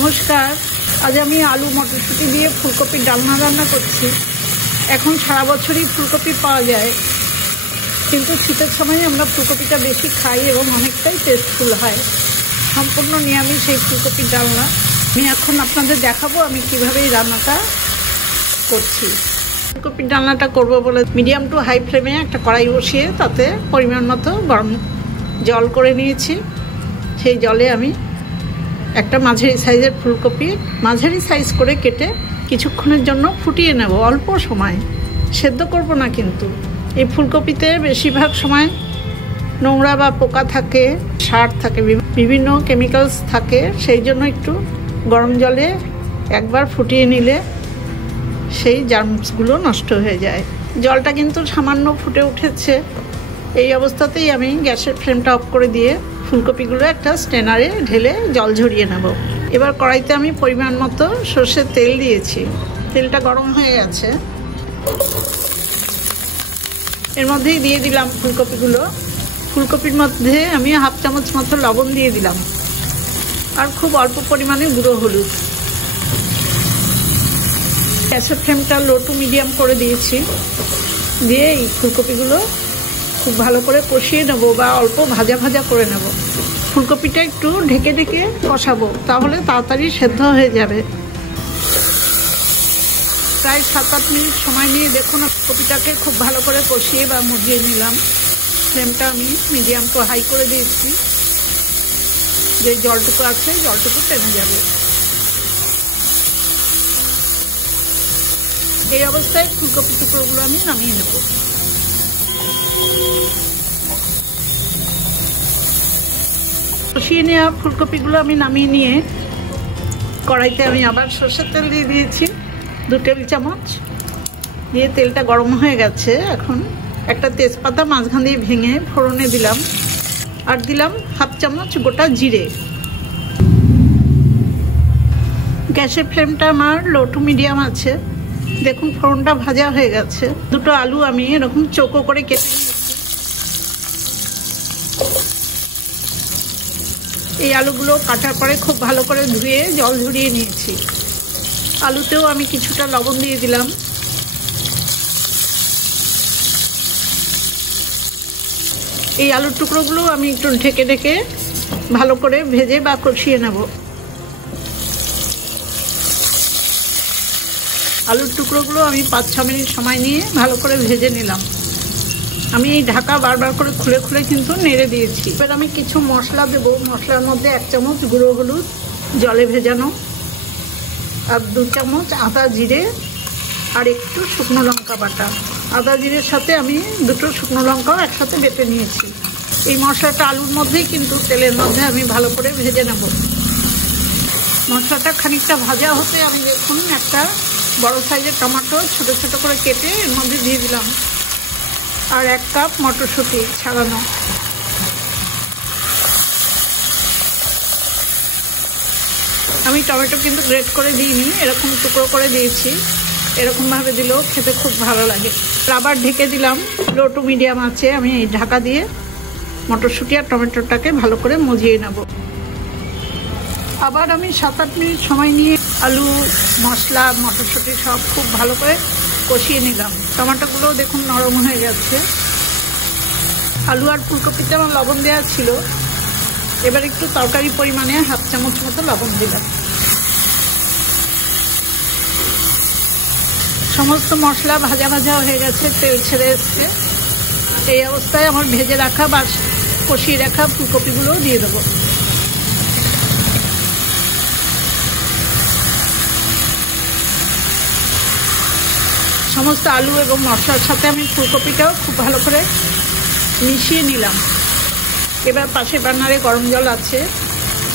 নমস্কার। আজ আমি আলু মটরশুঁটি দিয়ে ফুলকপির ডালনা রান্না করছি। এখন সারা বছরই ফুলকপি পাওয়া যায়, কিন্তু শীতের সময় আমরা ফুলকপিটা বেশি খাই এবং অনেকটাই টেস্টফুল হয়। সম্পূর্ণ নিরামিষ এই ফুলকপির ডালনা। আমি এখন আপনাদের দেখাবো আমি কিভাবে এই রান্নাটা করছি। ফুলকপির ডালনাটা করব বলে মিডিয়াম টু হাই ফ্লেমে একটা কড়াই বসিয়ে তাতে পরিমাণ মতো গরম জল করে নিয়েছি। সেই জলে আমি একটা মাঝারি সাইজের ফুলকপি মাঝারি সাইজ করে কেটে কিছুক্ষণের জন্য ফুটিয়ে নেব। অল্প সময়, সেদ্ধ করব না। কিন্তু এই ফুলকপিতে বেশিরভাগ সময় নোংরা বা পোকা থাকে, সার থাকে, বিভিন্ন কেমিক্যালস থাকে। সেই জন্য একটু গরম জলে একবার ফুটিয়ে নিলে সেই জার্মসগুলো নষ্ট হয়ে যায়। জলটা কিন্তু সামান্য ফুটে উঠেছে। এই অবস্থাতেই আমি গ্যাসের ফ্লেমটা অফ করে দিয়ে ফুলকপিগুলো একটা স্ট্রেনারে ঢেলে জল ঝরিয়ে নেব। এবার কড়াইতে আমি পরিমাণ মতো সর্ষের তেল দিয়েছি। তেলটা গরম হয়ে গেছে। এর মধ্যেই দিয়ে দিলাম ফুলকপিগুলো। ফুলকপির মধ্যে আমি হাফ চামচ মতো লবণ দিয়ে দিলাম, আর খুব অল্প পরিমাণে গুঁড়ো হলুদ। গ্যাসের ফ্লেমটা লো টু মিডিয়াম করে দিয়েছি। দিয়ে এই ফুলকপিগুলো খুব ভালো করে কষিয়ে নেবো বা অল্প ভাজা ভাজা করে নেব। ফুলকপিটা একটু ঢেকে ঢেকে কষাবো, তাহলে তাড়াতাড়ি সেদ্ধ হয়ে যাবে। প্রায় 7-8 মিনিট সময় নিয়ে দেখুন কপিটাকে খুব ভালো করে কষিয়ে বা মজিয়ে নিলাম। ফ্লেমটা আমি মিডিয়াম টু হাই করে দিয়েছি। যে জলটুকু আছে জলটুকু টেনে যাবে। এই অবস্থায় ফুলকপি টুকরোগুলো আমি নামিয়ে নেব। কষিয়ে নেওয়া ফুলকপিগুলো আমি নামিয়ে নিয়ে কড়াইতে আমি আবার সরষের তেল দিয়ে দিয়েছি 2 টেবিল চামচ। দিয়ে তেলটা গরম হয়ে গেছে। এখন একটা তেজপাতা মাঝখান দিয়ে ভেঙে ফোড়নে দিলাম, আর দিলাম হাফ চামচ গোটা জিরে। গ্যাসের ফ্লেমটা আমার লো টু মিডিয়াম আছে। দেখুন ফোড়নটা ভাজা হয়ে গেছে। 2টো আলু আমি এরকম চৌকো করে কেটে নিয়েছি। এই আলুগুলো কাটার পরে খুব ভালো করে ধুয়ে জল ঝরিয়ে নিয়েছি। আলুতেও আমি কিছুটা লবণ দিয়ে দিলাম। এই আলুর টুকরোগুলো আমি একটু ঢেকে ঢেকে ভালো করে ভেজে বা কষিয়ে নেব। আলুর টুকরোগুলো আমি 5-6 মিনিট সময় নিয়ে ভালো করে ভেজে নিলাম। আমি এই ঢাকা বারবার করে খুলে খুলে কিন্তু নেড়ে দিয়েছি। এবার আমি কিছু মশলা দেব। মশলার মধ্যে 1 চামচ গুঁড়ো হলুদ জলে ভেজানো, আর 2 চামচ আদা জিরে, আর একটু শুকনো লঙ্কা বাটা। আদা জিরের সাথে আমি 2টো শুকনো লঙ্কাও একসাথে বেটে নিয়েছি। এই মশলাটা আলুর মধ্যেই কিন্তু তেলের মধ্যে আমি ভালো করে ভেজে নেব। মশলাটা খানিকটা ভাজা হতে আমি দেখুন একটা বড় সাইজের টমেটো ছোট ছোট করে কেটে এর মধ্যে দিয়ে দিলাম, আর 1 কাপ মটরশুঁটি ছাড়ানো। আমি টমেটো কিন্তু গ্রেট করে দিইনি, এরকম টুকরো করে দিয়েছি। এরকমভাবে দিলেও খেতে খুব ভালো লাগে। আবার ঢেকে দিলাম লো টু মিডিয়াম আছে। আমি এই ঢাকা দিয়ে মটরশুঁটি আর টমেটোটাকে ভালো করে মজিয়ে নেব। আবার আমি 7-8 মিনিট সময় নিয়ে আলু, মশলা, মটরশুঁটি সব খুব ভালো করে কষিয়ে নিলাম। টমেটোগুলো দেখুন নরম হয়ে যাচ্ছে। আলু আর ফুলকপিতে আমার লবণ দেওয়া ছিল। এবার একটু তরকারি পরিমাণে হাফ চামচ মতো লবণ দিলাম। সমস্ত মশলা ভাজা ভাজা হয়ে গেছে, তেল ছেড়ে এসছে। এই অবস্থায় আমার ভেজে রাখা বা কষিয়ে রাখা ফুলকপিগুলোও দিয়ে দেবো। সমস্ত আলু এবং মশলার সাথে আমি ফুলকপিটাও খুব ভালো করে মিশিয়ে নিলাম। এবার পাশে বার্নারে গরম জল আছে,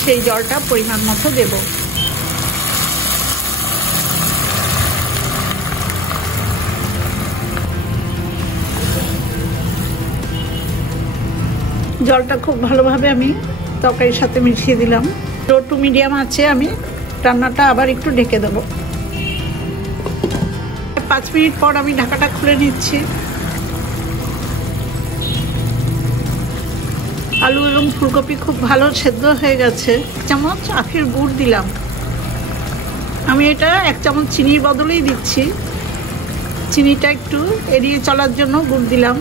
সেই জলটা পরিমাণ মতো দেব। জলটা খুব ভালোভাবে আমি তরকারির সাথে মিশিয়ে দিলাম। লো টু মিডিয়াম আছে। আমি রান্নাটা আবার একটু ঢেকে দেবো। 5 মিনিট পর আমি ঢাকাটা খুলে নিচ্ছি। আলু এবং ফুলকপি খুব ভালো সেদ্ধ হয়ে গেছে। 1 চামচ আখের গুড় দিলাম। আমি এটা 1 চামচ চিনির বদলেই দিচ্ছি। চিনিটা একটু এড়িয়ে চলার জন্য গুড় দিলাম।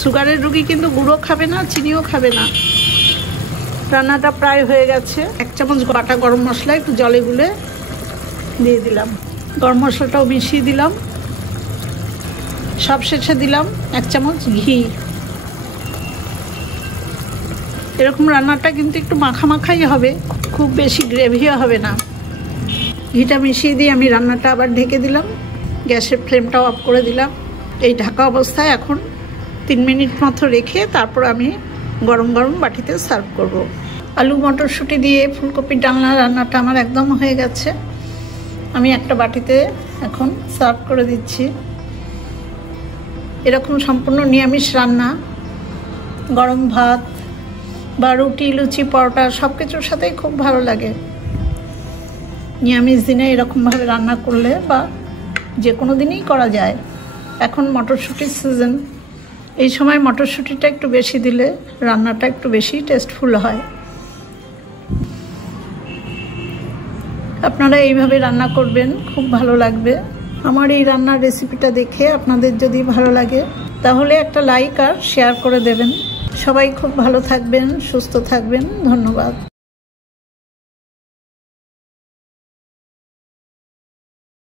সুগারের রোগী কিন্তু গুঁড়ো খাবে না, চিনিও খাবে না। রান্নাটা প্রায় হয়ে গেছে। 1 চামচ বাটা গরম মশলা একটু জলে গুলে দিয়ে দিলাম। গরম মশলাটাও মিশিয়ে দিলাম। সব শেষে দিলাম 1 চামচ ঘি। এরকম রান্নাটা কিন্তু একটু মাখামাখাই হবে, খুব বেশি গ্রেভিও হবে না। ঘিটা মিশিয়ে দিয়ে আমি রান্নাটা আবার ঢেকে দিলাম। গ্যাসের ফ্লেমটাও অফ করে দিলাম। এই ঢাকা অবস্থায় এখন 3 মিনিট মতো রেখে তারপর আমি গরম গরম বাটিতে সার্ভ করব। আলু মটরশুঁটি দিয়ে ফুলকপির ডালনা রান্নাটা আমার একদম হয়ে গেছে। আমি একটা বাটিতে এখন সার্ভ করে দিচ্ছি। এরকম সম্পূর্ণ নিরামিষ রান্না গরম ভাত বা রুটি, লুচি, পরোটা সব কিছুর সাথেই খুব ভালো লাগে। নিরামিষ দিনে এরকমভাবে রান্না করলে বা যে কোনো দিনই করা যায়। এখন মটরশুঁটির সিজন, এই সময় মটরশুঁটিটা একটু বেশি দিলে রান্নাটা একটু বেশি টেস্টফুল হয়। আপনারা এইভাবে রান্না করবেন, খুব ভালো লাগবে। আমার এই রান্নার রেসিপিটা দেখে আপনাদের যদি ভালো লাগে তাহলে একটা লাইক আর শেয়ার করে দেবেন। সবাই খুব ভালো থাকবেন, সুস্থ থাকবেন। ধন্যবাদ।